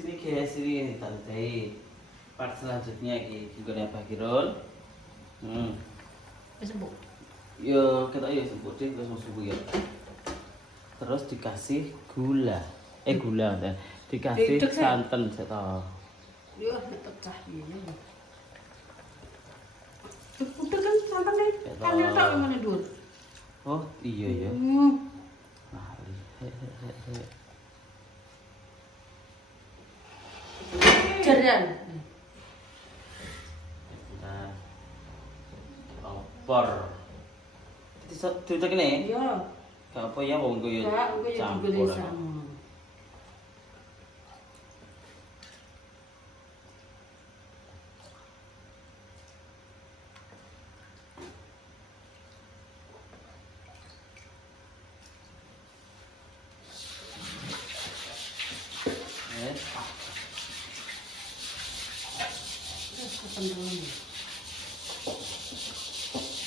Sini guys, sini tante. Part selanjutnya juga nih Pak Kirul. Sembuh. Yo, kita ya sebut deh terus subuh ya. Terus dikasih gula. Gula kan. Dikasih santan saya tahu. Yo, pecah ini. Udah kan santan nih. Kan dia tahu yang mana dulu. Oh, iya ya. Nah, Jadian. Nah, opor. Itu gini? Iya. Gak apa ya, wong gue campur sama.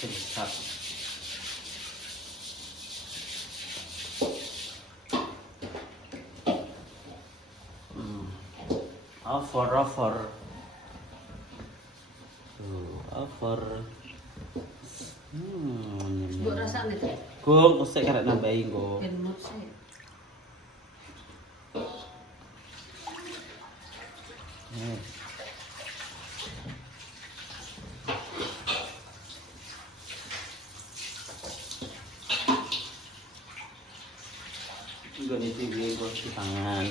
Besar. Over. Over. Buat rasa nih. Gong, usah karek nambahin gong. Kenmut sih. Gue nih tinggi gue di tangan.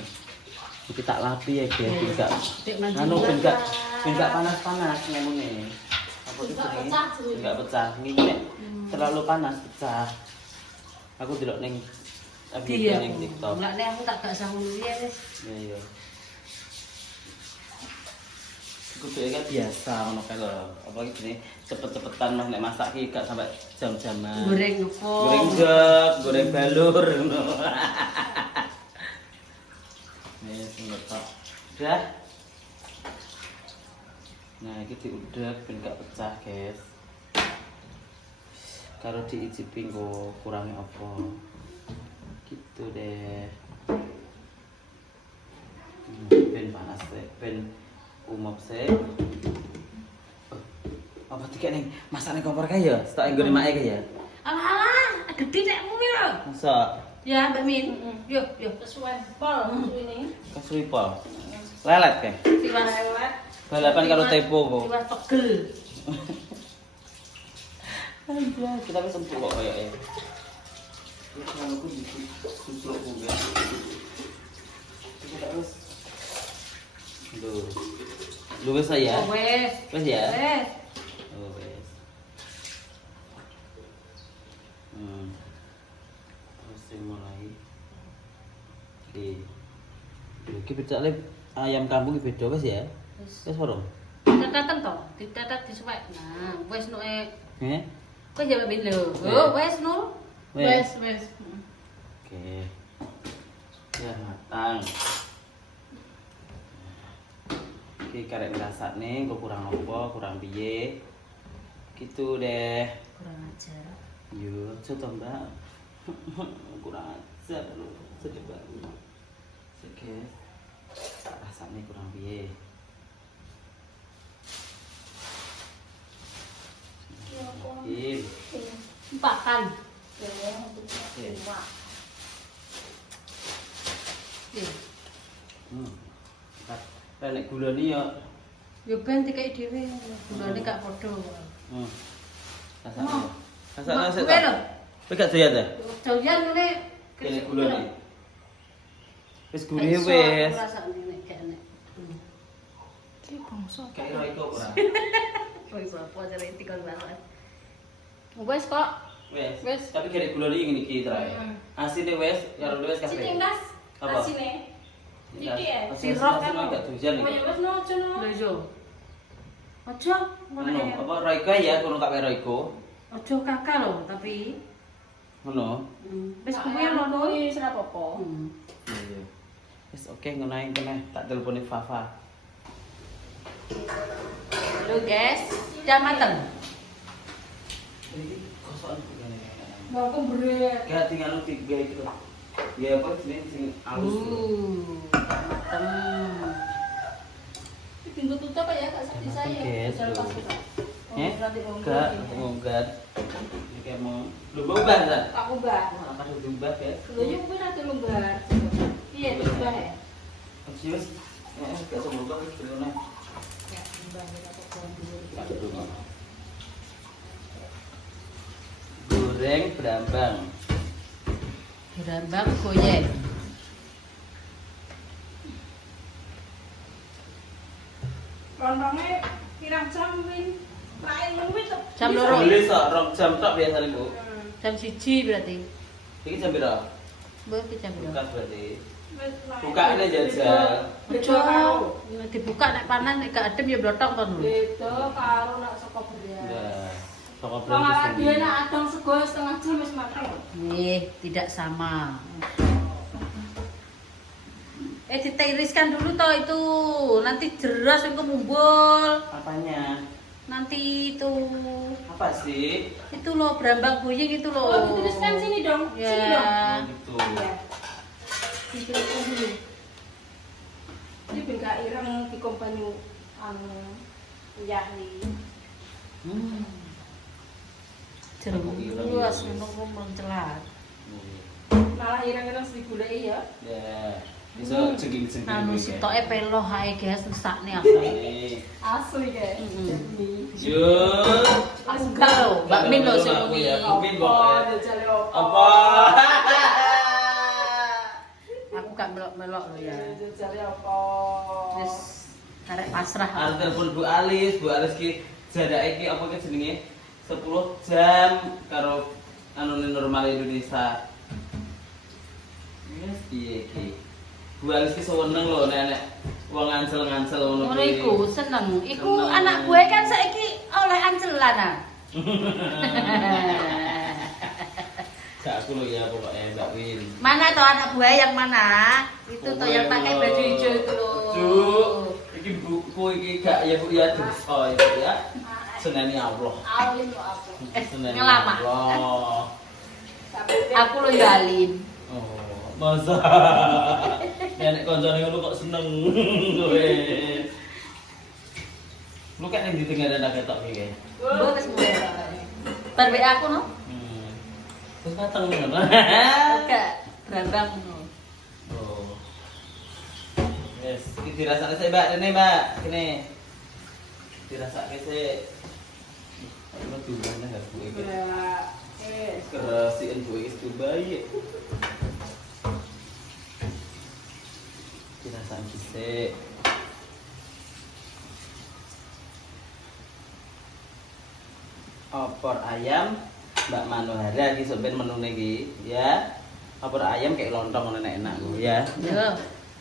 Kita tak lapi ya guys, enggak. Enggak panas-panas ngene. Apa itu nih? Enggak pecah. Ini terlalu panas pecah. Aku delok ning video ning TikTok. Enggak nek aku tak gak sanggup ya wis. Iya. Kudu kan biasa ngono kae lho. Apalagi gini cepet-cepetan mah nek masak iki gak sampai jam-jaman. Goreng opo? Goreng jek, goreng balur ngono. Nih, ngetok. Udah. Nah, iki diudek ben gak pecah, guys. Kalau diicipi nggo kurangnya apa? Gitu deh. Ben panas deh, ben umop sih. Apa tiga nih masaknya kompor kayak ya? Setak yang gue dimakai kayak ya? Alah, gede nekmu ya. Masa? Ya, Mbak Min. Yuk, sesuai pol ini. Kasui pol. Lelet kayak? Tiwas lelet. Balapan kalau tempo kok. Tiwas pegel. Aduh, kita bisa sentuh kok kayaknya. Ini kalau aku susuk juga. Kita harus. Lu wes ya? Wes. Wes ya? Wes. Oh wes. Terus mulai. Oke, beda ayam kampung beda wes ya? Wes warung. Ditetan toh, ditetan disuwek. Nah, wes nuke. Kok jawab lho. Oh, wes nu. Wes. Oke. Ya matang. Oke, karek ngerasa nih, gue kurang apa, kurang piye. Gitu deh. Kurang ajar. Yuk, coba mbak. Kurang ajar lu, coba. Oke. Rasanya kurang piye. Mungkin. Pakan. Nek gula ni ya. Yo ben dikai dhewe, gulane gak padha. Rasane. Rasane sik. Kowe lho. Kowe gak doyan ta? Doyan ngene. Kene gula ni. Wis gurih wis. Rasane nek kene. Ki bangsa. Kayak Royco ora. Wis apa jare tikon banget. Wes kok. Wes. Tapi kene gula ni ngene iki trae. Asine wis, karo wis kabeh. Citindas. Apa? Asine. Iki ya. Sirop kan gak doyan Oh iki. ya wes no aja no. Lho yo. Aja Ngono, apa Royco ya kono tak wae Royco. Aja kakak lho, tapi Ngono. wis kuwi lho no. Wis ora apa-apa. Iya. Wis oke ngono ae kene tak teleponi Fafa. Halo guys, udah mateng. Iki kosokan kene. Mau aku berat. Kayak tinggal tiga itu. Ya apa sih sing halus. Mateng. Guys, enggak, ngunggat. Ini kayak mau lu ubah kan? Aku ubah. Apa udah diubah ya? Lu yuk pun ada lembar. Iya, diubah ya. Serius? Enggak usah ubah dulu nih. Ya, diubah kita potong dulu. Goreng berambang. Berambang goyeng. Lontongnya pirang jam win. Lain luwih tuh. Jam loro. Boleh sok rong jam tok biasa Bu. Jam 1 berarti. Iki jam pira? Mbok ki jam berapa? Buka berarti. Bukane jajal. Beda karo. Dibuka nek panas nek gak adem ya blotong to. Beda karo nak saka beras. Ya. Saka Wong awak dhewe berarti. nak adang sego setengah jam wis mateng. Tidak sama. Ditiriskan dulu toh itu. Nanti jelas itu mumbul. Apanya? Nanti itu. Apa sih? Itu loh berambang goyeng itu loh. Oh, dituliskan sini dong. Sini dong. Ya. Oh, gitu. Iya. Dituliskan dulu. Ini ben gak ireng dikompanyu anu yahli. Jelas menunggu mencelat. Malah ireng-ireng digoleki ya. Ya. Iso jengking-jengking. Anu sitoke pelo hae guys rusakne apa. Asli ya. Yo. Aku Enggak lho, Mbak Min lho sing Aku muni. ya, Mbak Min kok. jajale opo? Apa? Aku gak melok-melok lho ya. Jajale opo? Wis arek pasrah. Arep telepon Bu Alis ki jadake ki apa ki jenenge? 10 jam karo anu normal Indonesia. Wis piye ki? Bu Alis ki seneng lho nek wong ngancel-ngancel ngono Ngono iku seneng. Iku anak gue kan saiki oleh ancelan ah. Gak aku lho ya pokoknya Mbak Win. Mana toh anak buah yang mana? Itu toh yang pakai baju hijau itu loh. Cuk, iki buku iki gak ya Bu ya dosa itu ya. Seneni Allah. Alim yo aku. Seneni ngelama. Allah. Aku lo ya Alin. Oh, masa. Nek koncone ngono kok seneng kowe. Lu kan yang di tengah dan ketok iki. Gue wis mulai. Bar WA aku no. Terus mateng ngono. Enggak, berambang no. Oh. Yes, iki dirasake sik Mbak, rene Mbak. Kene. Dirasake sik. Ono dumane ha Bu iki. Kerasiin Bu iki bayi. Dirasake sik. Opor ayam Mbak Manohara iki sampean menune iki ya. Opor ayam kayak lontong ngono enak ku ya. Yo.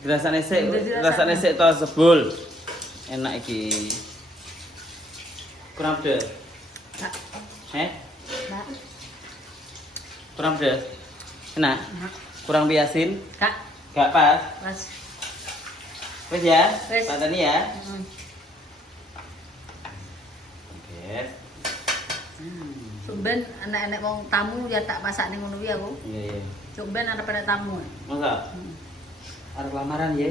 Dirasane sik to sebul. Enak iki. Kurang pedes. Kak, Kak, Kurang pedes. Enak. Kurang biasin. Kak, Gak pas. Mas. Wes ya. Wes. Pateni ya. Oke. Sumben anak-anak wong tamu ya tak masak ning ngono kuwi aku. Iya. Sumben anak-anak tamu. Masa? Arep lamaran ya?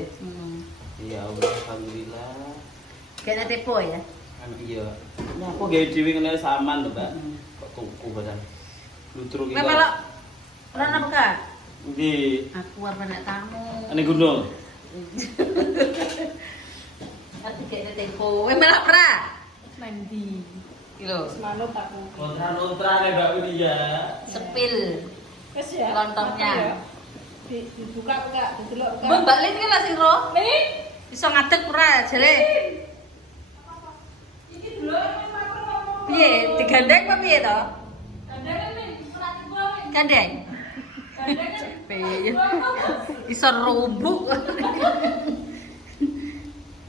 Iya, alhamdulillah. Kayaknya tepo ya. Iya. Nah, aku gawe dhewe ngene saman lho, Mbak. Kok tuku badan. Lutruk iki. Kowe melok ora apa Kak? Ndi? Aku apa nek tamu. Ane gunung. Aku kayaknya tepo. Kowe melok ora? Nang ndi? Kilo. Manut aku. Kontra-kontra nek Mbak Widi ya. Sepil. Wes ya. Lontongnya. Dibuka enggak? Didelok Mbak enggak? Lin kan langsung ro. Nih. Iso ngadeg ora jare. Iki dulu wis mateng apa? Piye? Digandeng apa piye to? Kandangan nih, ora dibuang. Gandeng. Kandangan. Piye? Iso rubuk.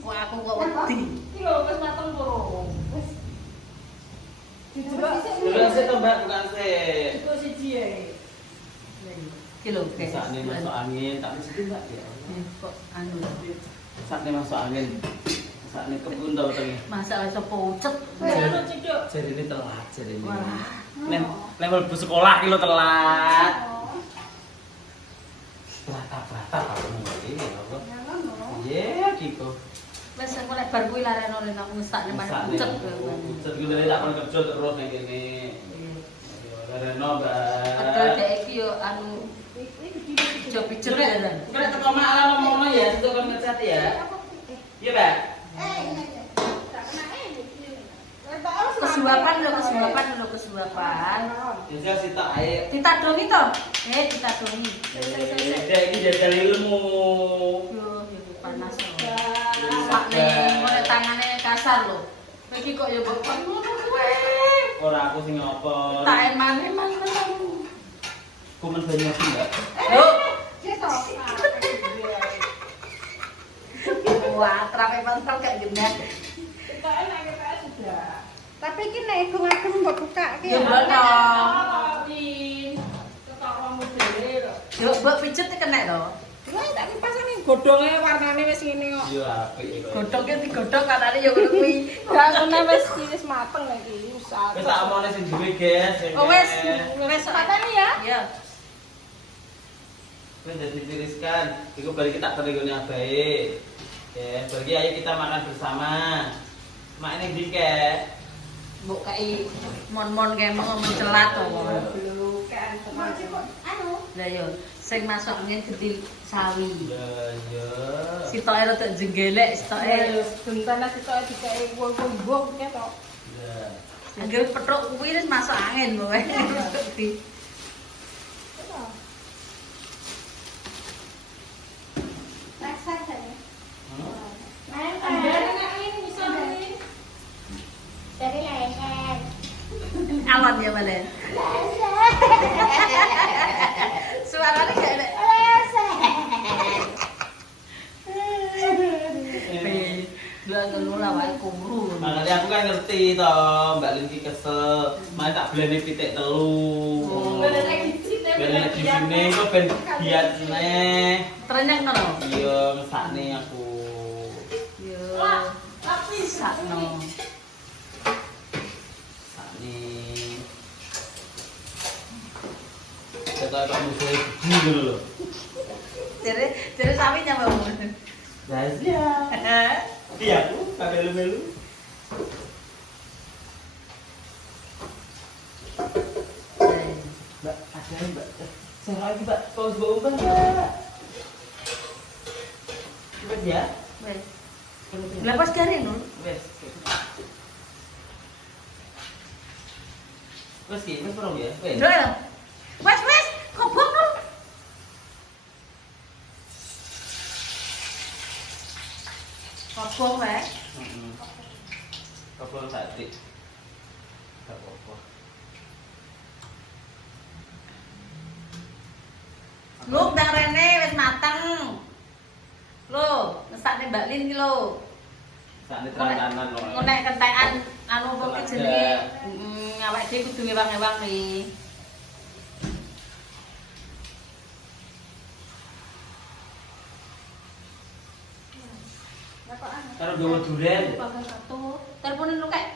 Wah, aku kok wedi. Iki lho wis mateng lho. Wis. Dijebak sik. Bukan sih to, Mbak, bukan sih. Itu siji ya. Kilo guys. Sakne masuk angin, tak mesti Mbak ya. Kok anu. Sakne masuk angin. Sakne kebun to wetenge. Masak iso pucet. Anu cedok. Jarine telat, jarine. Wah. Nek mlebu sekolah ki lo telat. Telat aku ngene apa? Iya, Kiko. Wes aku lek bar kuwi lareno nek aku ngesakne mana pucet. Pucet kuwi dari tak kon kerja terus ning kene. Lareno, Mbak. Padahal dek iki yo anu pijet ya. Nek teko malah ngomongno ya, itu kon ngecat ya. Iya, Mbak. Kesuapan lho. Bisa sitok ae. Ditadongi to? Ditadongi. Dek iki jajal ilmu. Yo panas. Sakne ngene tangane kasar lho. Kowe iki kok yo mbok ngono kowe. Ora aku sing ngopo. Tak emane mangan. Kumen banyu iki, Mbak. Lho. Wah, trape mantel gak genah. Tapi iki nek igung-igung mbok bukake. Yo ngono. Yo mbok pijet kena to. Wah, tak pasane godhonge warnane wis ngene kok. Iya, apik iki. Godhongke digodhong katane yo ngono kuwi. Gak ngono wis mateng iki usah. Wis tak omongne sing duwe, guys. Oh wis pateni ya. Iya. Wis ditiriskan. Iku balik kita teringone abae. Ya, bagi ayo kita makan bersama. Mak ini dike. Mbok kai mon-mon kae mau mencelat to. Bukan. Anu. Lah yo sing masuk angin gedhi sawi. Ya, ya. Sitoke rada jenggelek, sitoke Bentana kita dikae wong-wong ketok. Ya. anggere petruk kuwi wis masuk angin kowe. Di Rasa jane. Hmm? Main angin bisa nih. Dari leher. alon ya Malen. Suarane gak enak. Dua ngelula wae kumru. Makanya aku kan ngerti toh, Mbak Lin ki kesel. Malah tak blene pitik telu. Ben lagi sini kok ben diatne. Trenyek ngono. Iya, mesakne aku. Yo. Sakno. Sakne. Kata kamu saya gigi lho. Jere sawi nyamuk. Rahasia. Iya, aku tak melu-melu. Mbak, ada Mbak. Saya lagi Mbak, kau sebuah umpan Mbak. Cepat ya. Wes. Lepas garing lho. Wes. Wes ki, wes perlu ya. Wes. Wes, kobong lho. Kobong wes. Kau tadi. Tak apa-apa. Lu ndang rene wis mateng. Lho, mesakne Mbak Lin ki lho. Sakne terantanan lho. Engko nek kentekan anu apa ki jenenge, awake dhewe kudu ngewang-ewang nih. Karo gawa duren. Pakai satu. Teleponin lu kek.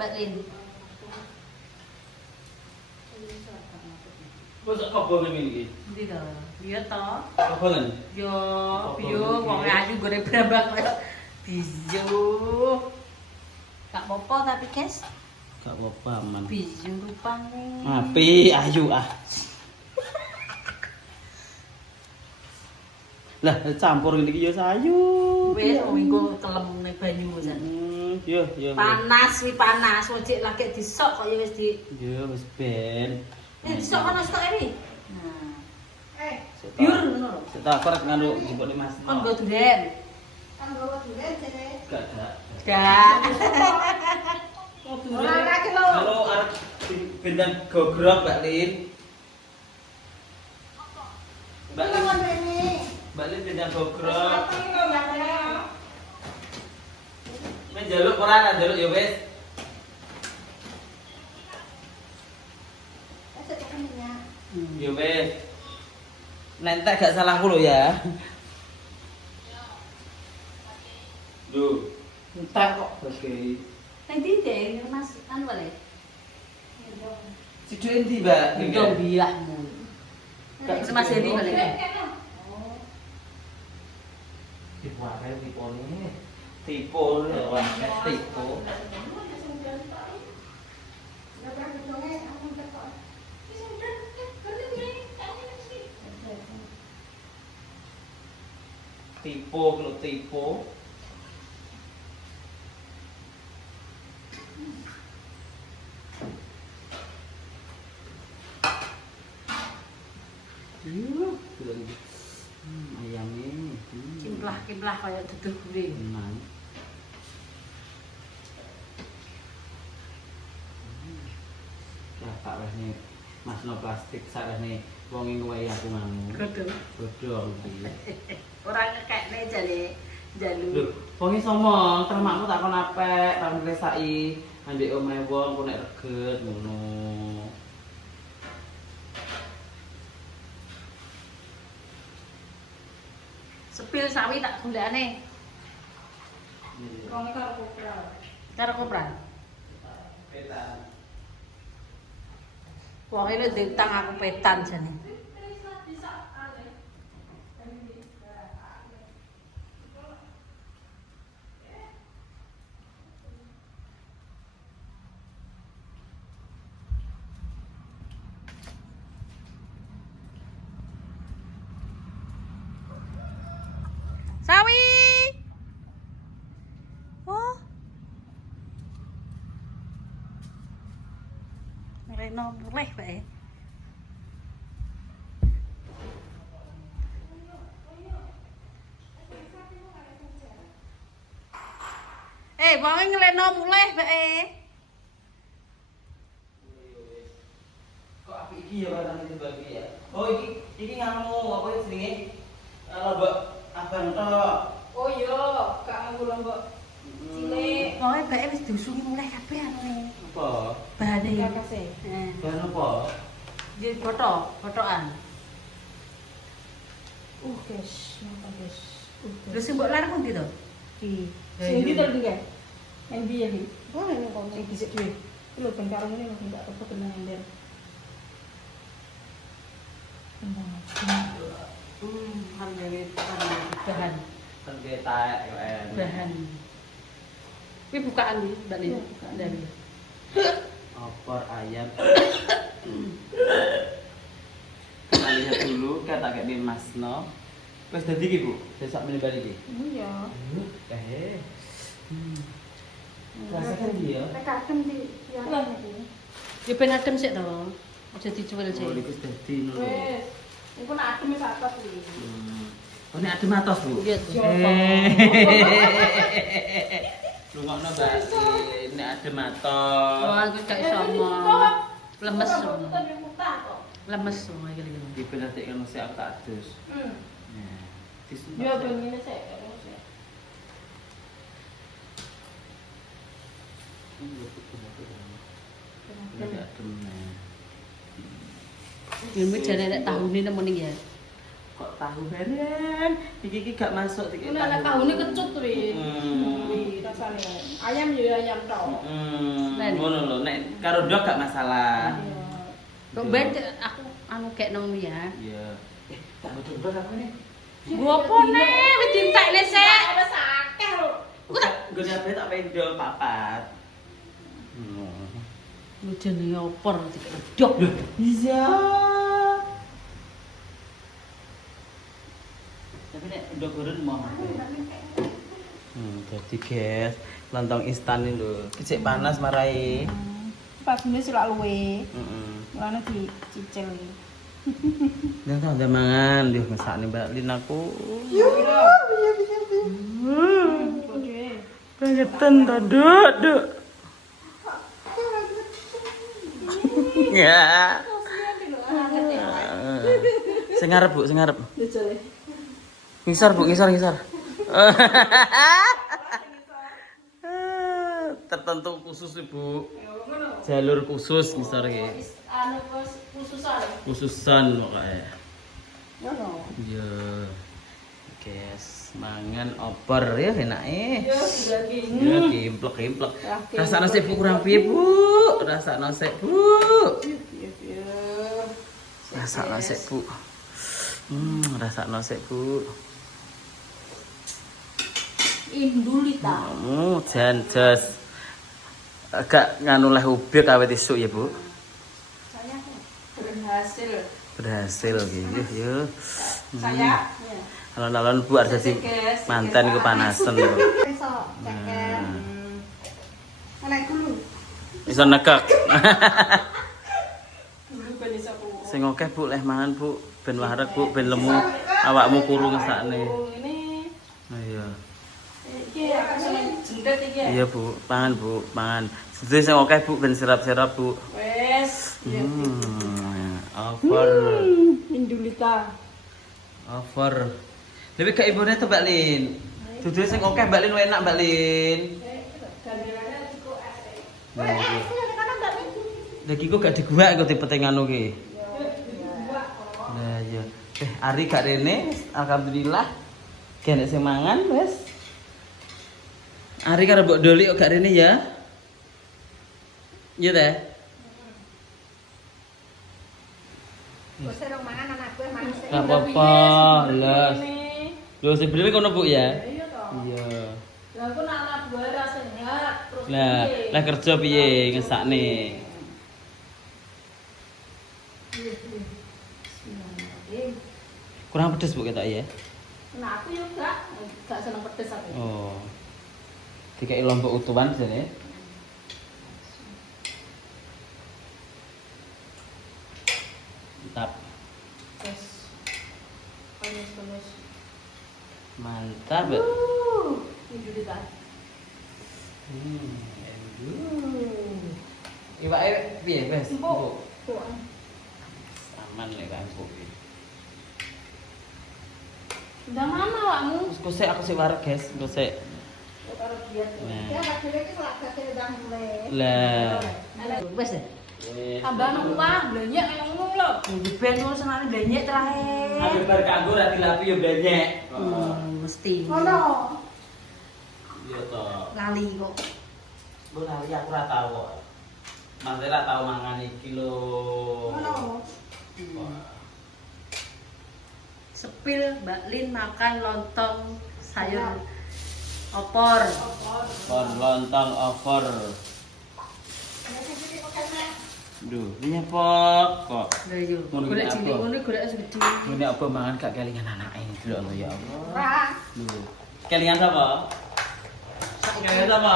Mbak Lin. Kok kobong iki? Ndi to? Iya to. Kobongan. Yo, piyo wong ayu gore brambang koyo bijo. Gak apa-apa tapi, Guys. Gak apa-apa aman. Bijo rupane. Api ayu ah. Lah campur ngene iki ya sayu. Wis minggu kelem ning banyu jan. Yo yo. Panas wi panas, ojek lagi disok kok ya wis di. Yo wis ben. Disok kono stok iki. Nah. Biur Biur ngono lho. Kita korek nganu jebone Mas. Kon nggo duren. kan bawa duren jare. Gak gak. Gak. Ora lagi lho. Kalau arep bintang gogrok Mbak Lin. Mbak Lin. Mbak Lin bintang gogrok. Men jaluk ora ana jaluk ya wis. Ya wis. Nentek gak salahku lho ya. Duh. Entek kok oke. Nang ndi dek Mas anu wae. Sido endi, Mbak? Ndong biakmu. Gak Mas Heri balik. Dibuat tipone. Tipu lho, tipu. Tipu kalau tipu. Ayamnya Kimplah kayak duduh gurih. Enak. Pak wehne masno plastik sak wehne wong ngwehi aku ngamu. Godhong iki. Ora ngekekne jane jalu. Lho, wong iki somong, termakmu takon apik, tak ngresaki ambek omahe wong kok nek reget ngono. Sepil sawi tak gundakane. Wong karo kopra. Karo kopra. Petan. Wong iki ditang aku petan jane. Sawi. Oh. Reno boleh bae. Wong ngeleno mulih bae. Kok apik iki ya barang iki bagi ya. Oh iki nganu apa jenenge? Lombok abang tok. Oh iya, gak nganggo lombok cilik. Wong bae wis diusungi mulih kabeh anune. Apa? Bahane. Kakase. Bahan apa? Nggih botokan. Guys, mantap guys. Lha sing mbok lar pundi to? Di. Sing iki to ndi kan? Yang biye iki. Oh, ini kok sing dhisik dhewe. Iki lho ben karo ngene mesti gak apa kena ember. Hargane bahan. Tengge taek ya. Bahan. Kuwi bukaan iki, Mbak Lin. Dari. Opor ayam. Kita lihat dulu kata kayak di Masno. Wes dadi iki, Bu. Besok menibal iki. Iya. Rasakan dia. Nek adem di yang iki. Ya ben adem sik to. Aja dicuwil Oh, sik. iku dadi ngono. Wes. Iku nek adem wis atas iki. Oh, ini adem atas, Bu. Iya. Lungokno Mbak. Ini adem atas. Oh, aku gak iso ngomong. Lemes. Tapi mutah kok. Lemes semua iki. Dipelatih kan mesti aku tak adus. Hmm. Nah, Ya ben ngene sik. Ilmu jane nek tahune nemoni ya. Kok tahu beren? Iki gak masuk iki. Ini anak tahunnya kecut wi. Hmm. Wi rasane. Ayam ya ayam tok. Ngono lho, nek karo ndok gak masalah. Kok ben aku anu kek nang ya. Iya. Tak betul apa nih? Gua apa nih? Wis dintekne sik. Wis akeh lho. Gue nyampe tak pengen papat. Lu jenenge opor dikedok. Iya. Tapi nek ndok goreng mau. Jadi guys, lontong instan ini lho. Kecik panas marai. Pagune silak luwe. Heeh. Mulane dicicil. Nang tak ada mangan, dia ngesakne Mbak Lin aku. Iya. Pengetan ta, Duk. Ya. Sing ngarep, Bu, sing ngarep. Ngisor, Bu, ngisor. Tertentu khusus, Ibu. Jalur khusus ngisor iki. Anu khususan. Khususan pokoknya. Ngono. Iya. Guys, mangan opor ya enak Ya sudah gini. Ya kimplek. Rasane sik Bu kurang piye, Bu? Rasane sik, Bu. Rasane sik, Bu. Rasane sik, Bu. Indulita. Jan jos. Agak nganu leh ubek awet isuk ya, Bu. Saya berhasil. Berhasil gitu ya. Saya Alon-alon Bu arep dadi manten iku panasen lho. besok ceker. Anak dulu. Iso nekek. Dulu ben iso ku. Sing akeh Bu leh mangan Bu, ben wareg Bu, ben lemu awakmu kurung sakne. Ini Iya. iki akan seneng jendet iki. Iya Bu, pangan Bu, pangan. Sedhe sing akeh Bu ben sirap-sirap Bu. Wes. Over. Indulita. Over. Lebih ke ibune to Mbak Lin. Dudu sing akeh Mbak Lin enak Mbak Lin. Gandelane cukup asik. Nah, iki. Karena Mbak Min. Lagi kok gak diguak kok dipeteng anu ki. Nah, iya. Ari gak rene, alhamdulillah. Genek sing mangan wis. Ari karo Mbok Doli kok gak rene ya. Iya teh. Wes serong mangan anak gue mangan. Gak apa-apa, lah. Lho sebenarnya kono Bu ya. Iya toh. Iya. Lah aku nak anak gue ra sehat terus. Lah kerja piye ngesakne? Kurang pedes Bu ketok ya. Nah aku juga gak seneng pedes aku. Oh. Dikai lombok utuhan jane. Mantap. Terus panas. Mantap, Bu. Ini juga. Iwake piye, Wes? Empuk. Aman nek empuk iki. Udah mana awakmu? Wis kok aku sik wareg, guys. Kok sik. Karo diet. Ya Pak Dhewe iki lak gak udah mulai. Lah. Wes deh. Tambah nuwah blenyak kaya ngono lho. Di ben ngono senane banyek terakhir. Ambil bar kanggo ra dilapi ya blenyek. Mesti. Ngono. Iya to. Lali kok. Bu lali aku ora tau kok. Mas ora tau mangan iki lho. Ngono. Sepil Mbak Lin makan lontong sayur opor. Kon lontong over. Duh, ini kok. Lah yo, golek cilik ngono golek segede. Ini apa mangan gak kelingan anake delok lho ya Allah. Ora. Duh. Kelingan sapa? Kelingan sapa?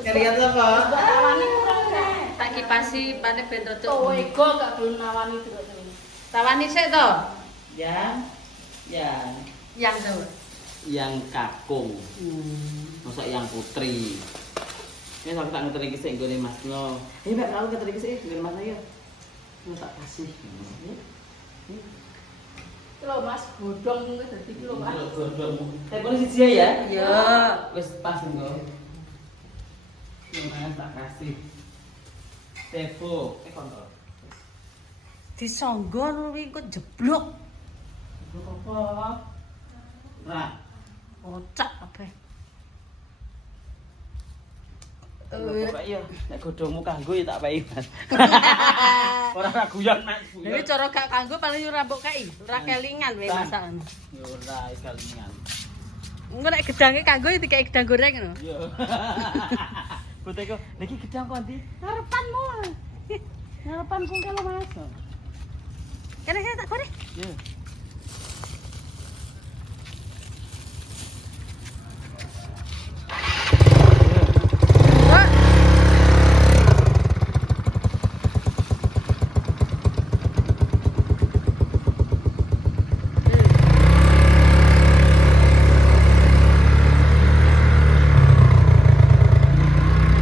Kelingan sapa? Nawani kurang nek. Tak kipasi pane ben rodok. Kowe ego gak belum nawani terus. Tawani sik to? Yang Yang to. yang kakung. Masa yang putri. Ini aku tak ngeteri iki sik nggone Mas no. Mbak kalau ngeteri iki sik nggone Mas ayo. Mau tak kasih. Lho Mas, bodong kuwi dadi iki lho Mas. Godhongmu. Telepon siji ya? Iya. Wis pas engko. Lumayan tak kasih. Tepo, kontrol. Disonggon kuwi kok jeblok. Apa? Nah, Kocak kabeh. Pak iya, nek godhongmu kanggo ya tak paei, Mas. Ora guyon, Mas. Dewe cara gak kanggo paling ora mbok kei, ora kelingan wae masakan. Yo ora kelingan. Engko nek gedange kanggo ya dikek gedang goreng ngono. Yo. Boteko, niki gedang kok ndi? Ngarepanmu. Ngarepanku kalau Mas. Kene tak goreng. Yo.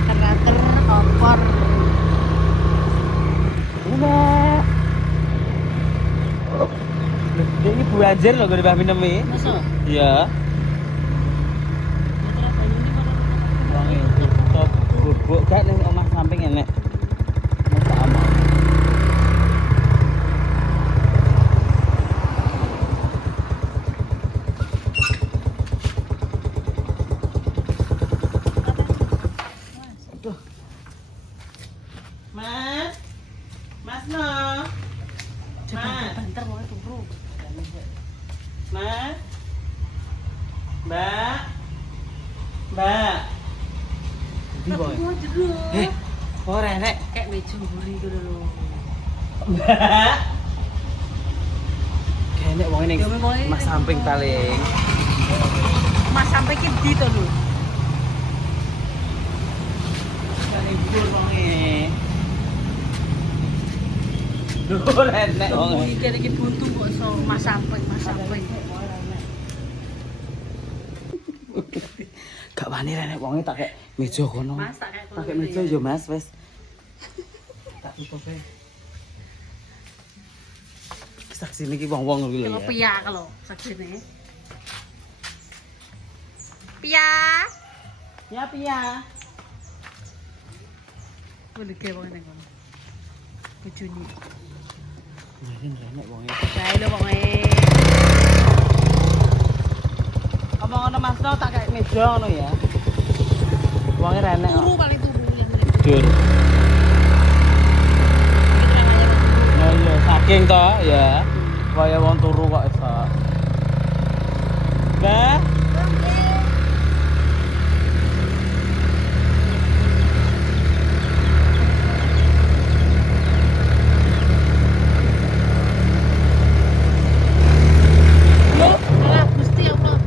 Kerater opor. Ini Bu Anjir lho gede Mbah Minem iki. Masa? Iya. Wangi top bubuk gak ning omah samping enek. Masa omah. Aduh. Mas. Mas no. Mas. Banter wae turu. Mas. Mbak. Mbak. Di boy. Ora nek Kayak meja mburi ngono lho. Mbak. Kene wong ning Ya, wong ini Mas samping paling. Mas sampai ki ndi to lho. Kene dhuwur wonge. Dhuwur enek wonge. Iki iki buntu kok iso Mas sampai. Gak wani rene wonge tak kek meja kono. Mas tak kayak Tak kek meja yo Mas wis. Tak tutup ae. Saksine iki wong-wong kuwi lho Kalau ya. pia kalau saksine. Pia. Ya Pia. Boleh ke wong ning kono. Bojone. Mungkin rene wonge. Kae lho wong e. Apa ngono Mas no tak kek meja ngono ya. Wonge rene kok. Turu paling turu. Dur. Oh iya, saking to ya. Kaya wong turu kok iso. Mbak. Alah Gusti Allah.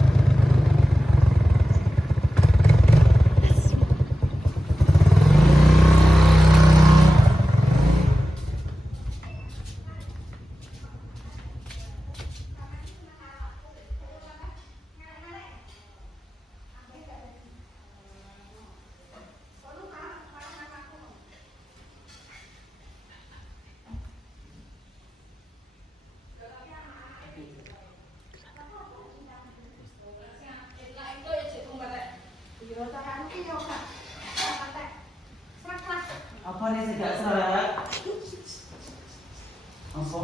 Apa nih sejak serat? Apa?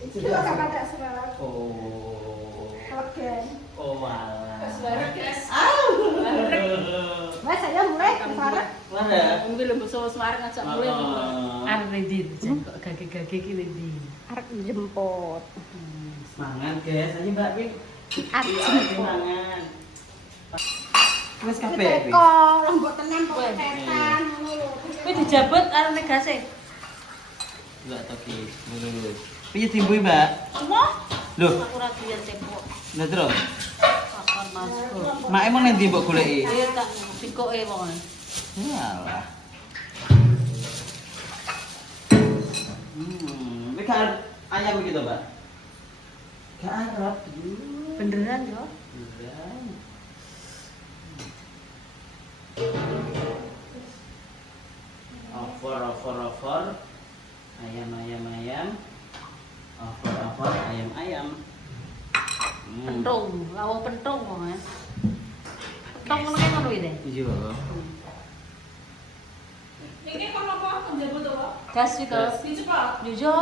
Itu kakak ada serat. Oh. Kelegan. Oh malah. Serat guys. Mas saya mulai kemarin. Mana? Mungkin lembut sama semarang ngajak mulai. Arep ndi? Kok gage-gage ki ndi? Arek jemput. Semangat guys, ayo Mbak Pi. Arek Iya, jemput. semangat. Wes kabeh. Teko, lembut tenan kok tetan ngono lho. Kowe dijabut arep negase. Enggak toki. Lho. Piye timbu Mbak? Apa? Loh, Aku ora duwe tempo. lha terus. Pakon masuk. Mak emang nanti mbok goleki? Iya tak sikoke pokoke. Yalah. Ini kan ayam gitu, Mbak. Gak arep. Beneran yo. Beneran. Over. Ayam. Over, ayam. Pentung, lawo pentung pokoke. Pentung ngono kae ngono iki. Iya. Ini kalau apa njemput apa? Gas itu. Dicepat. Jojo,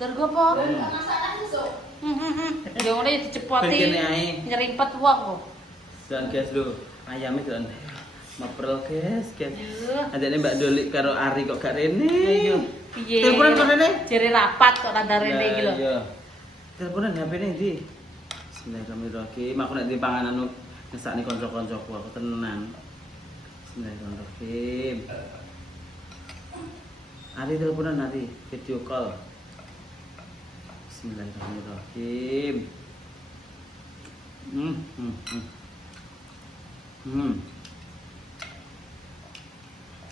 tergo apa? Masakan besok. Yo ngene dicepoti. Begini ae. Nyerimpet wong kok. Dan guys lho, ayamnya dan maprel guys. Iya. Adene Mbak Dolik karo Ari kok gak rene. Iya. Piye? Teleponan kok rene? Jere rapat kok kandar rene iki lho. Iya. Teleponan HP-ne ndi? Bismillahirrahmanirrahim. Aku nek di panganan ngesakne kanca-kancaku aku tenan. Bismillahirrahmanirrahim. Ari teleponan nanti video call. Bismillahirrahmanirrahim.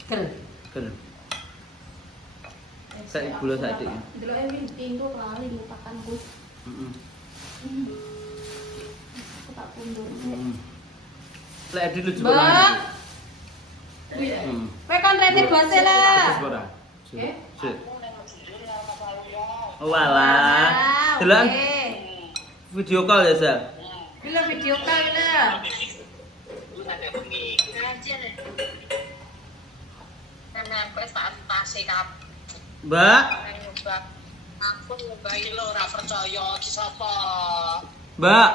Kel. Ker. Saya gula sadik. Delok ini pintu lali lupakan Gus. Heeh. Aku tak pundur. Lek di lucu Mbak. banget. Kowe kan rene base lah. Wis ora? Eh? Sik. Walah. Delokan video call ya, Sal. Bila video call lah. Mbak, Aku nyobain lo ora percaya ki sapa. Mbak.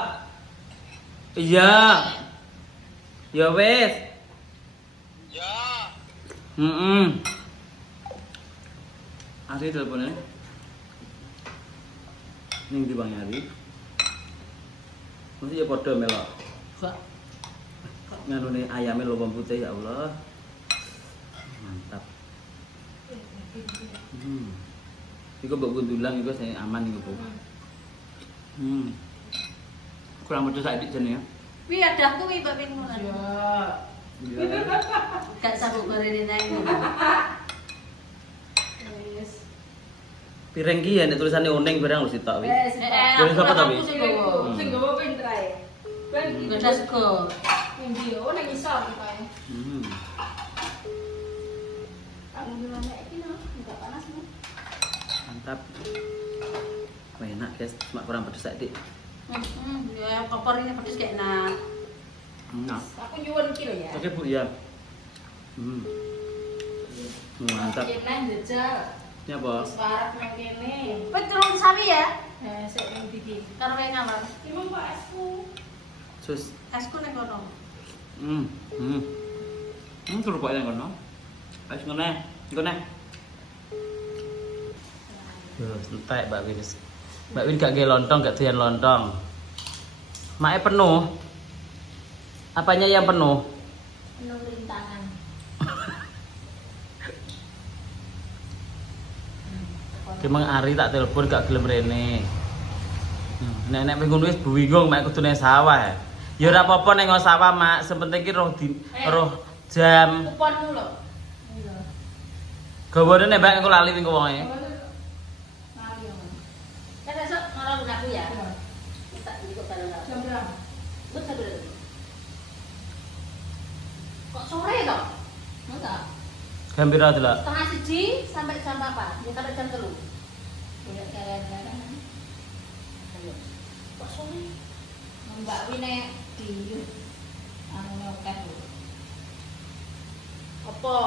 Iya. Ya wes. Ya, Ari teleponnya. Ning di Bang Ari. Mesti ya padha melok. Wah. Nganu nih ayamnya lubang putih ya Allah. Mantap. Iku mbok gundulang iku sing aman iku, Bu. Kurang pedes saiki jen ya. Wi adahku wi Mbak Pin ngono. Iya. Gak sanggup gorene nang ngono. Wis. Piring ki ya nek tulisane uning barang lho sitok wi. Boleh sapa ta, Wi? Sing gowo pinter ae. Ben iki Gak ada sego. ning ndi oh nang isor iki kae. Kamu gimana iki no? Enggak panas no? Mantap. Wah, enak guys, cuma kurang pedes saiki. Ya kopor ini pedes kayak enak. Enak. Aku nyuwun iki lho ya. Oke, Bu, ya. Mantap. Kene njejal. Ini apa? Separak nang kene. Wes turun sapi ya. Sik ning iki. Karo wae ngamar. Iki mung Pak Esku. Sus. Esku ning kono. Kerupuk yang kono. Wis ngene, ngene. Yo, entek Mbak Win. Mbak Win gak nge lontong, gak doyan lontong. Mae penuh. Apanya yang penuh? Penuh rintangan. Kemang Ari tak telepon gak gelem rene. Nek minggu wis bingung mek kudu nang sawah. Ya ora apa-apa ning sawah, Mak. Sepenting ki roh jam. Kuponmu lho. Iya. Gawane nek mbak aku lali minggu wonge. Mari yo. Kan esuk marang aku ya. Tak ikut bareng aku. Jam berapa? Betul. Kok sore toh? Enggak. Jam pira delok? Setengah 1 sampai jam berapa? Ya sampai jam 3. Udah kalian-kalian. Ayo. Kok sore? Mbak Wine di anu nyokek lho. Apa?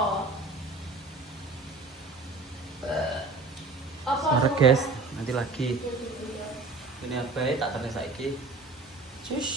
Apa? Sarek guys, nanti lagi. Ini apa tak terus saiki. Cus.